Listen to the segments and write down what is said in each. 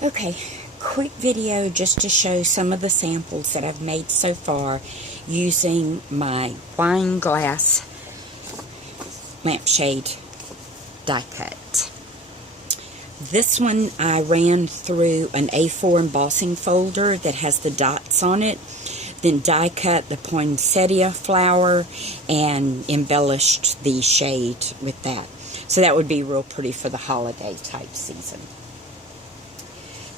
Okay, quick video just to show some of the samples that I've made so far using my wine glass lampshade die cut. This one I ran through an A4 embossing folder that has the dots on it, then die cut the poinsettia flower and embellished the shade with that. So that would be real pretty for the holiday type season.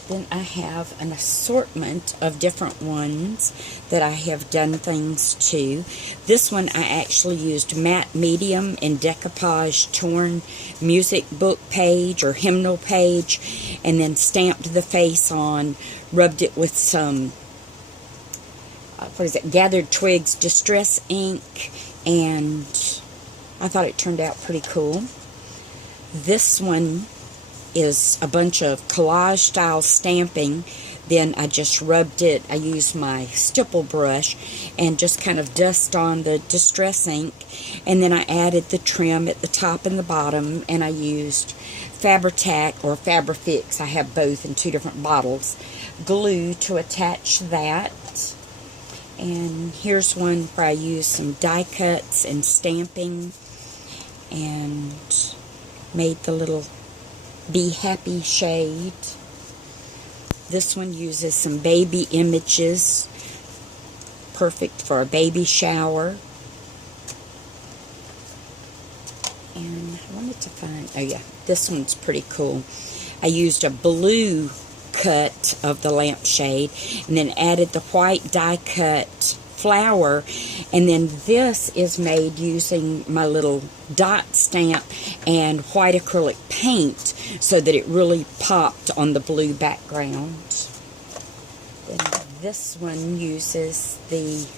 Then I have an assortment of different ones that I have done things to. This one I actually used matte medium and decoupage torn music book page or hymnal page, and then stamped the face on, rubbed it with some, Gathered Twigs Distress ink, and I thought it turned out pretty cool. This one is a bunch of collage style stamping. Then I just rubbed it, I used my stipple brush and just kind of dust on the distress ink, and then I added the trim at the top and the bottom, and I used Fabri-Tac or Fabri-Fix, I have both in two different bottles, glue to attach that. And here's one where I used some die cuts and stamping and made the little Be Happy shade. This one uses some baby images, perfect for a baby shower. And I wanted to find, oh yeah, this one's pretty cool. I used a blue cut of the lampshade and then added the white die cut flower, and then this is made using my little dot stamp and white acrylic paint so that it really popped on the blue background. Then this one uses these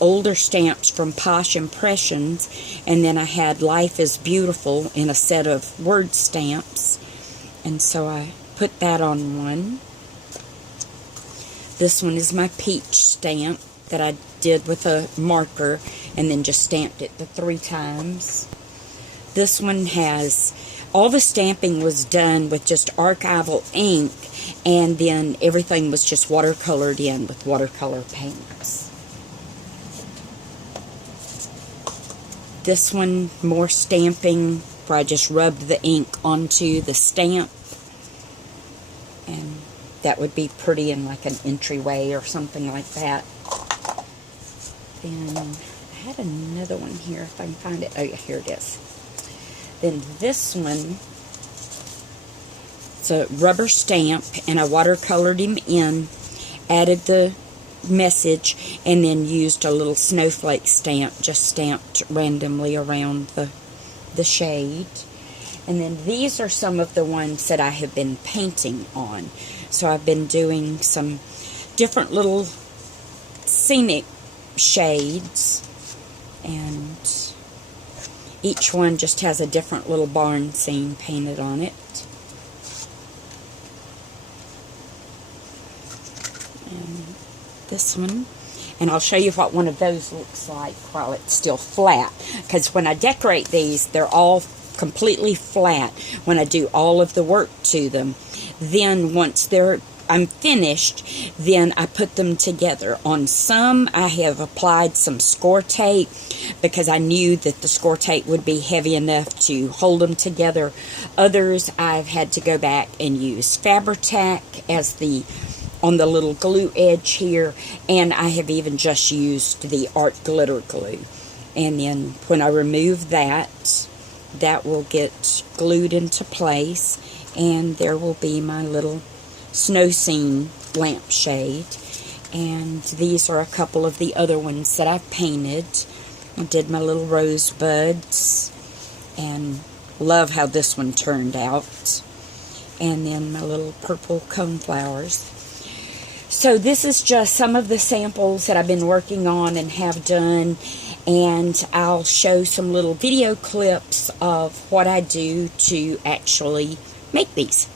older stamps from Posh Impressions, and then I had Life is Beautiful in a set of word stamps, and so I put that on one. This one is my peach stamp that I did with a marker and then just stamped it the 3 times. This one has, all the stamping was done with just archival ink, and then everything was just watercolored in with watercolor paints. This one, more stamping, where I just rubbed the ink onto the stamp, and that would be pretty in like an entryway or something like that. Then I had another one here, if I can find it. Oh yeah, here it is. Then this one, it's a rubber stamp, and I watercolored him in, added the message, and then used a little snowflake stamp, just stamped randomly around the shade. And then these are some of the ones that I have been painting on. So I've been doing some different little scenic shades, and each one just has a different little barn scene painted on it. And this one, and I'll show you what one of those looks like while it's still flat, because when I decorate these, they're all completely flat when I do all of the work to them. Then once I'm finished, then I put them together. On some, I have applied some score tape because I knew that the score tape would be heavy enough to hold them together. Others, I've had to go back and use Fabri-Tac as on the little glue edge here, and I have even just used the art glitter glue. And then when I remove that, that will get glued into place, and there will be my little snow scene lampshade. And these are a couple of the other ones that I've painted. I did my little rosebuds, and love how this one turned out. And then my little purple coneflowers. So this is just some of the samples that I've been working on and have done, and I'll show some little video clips of what I do to actually make these.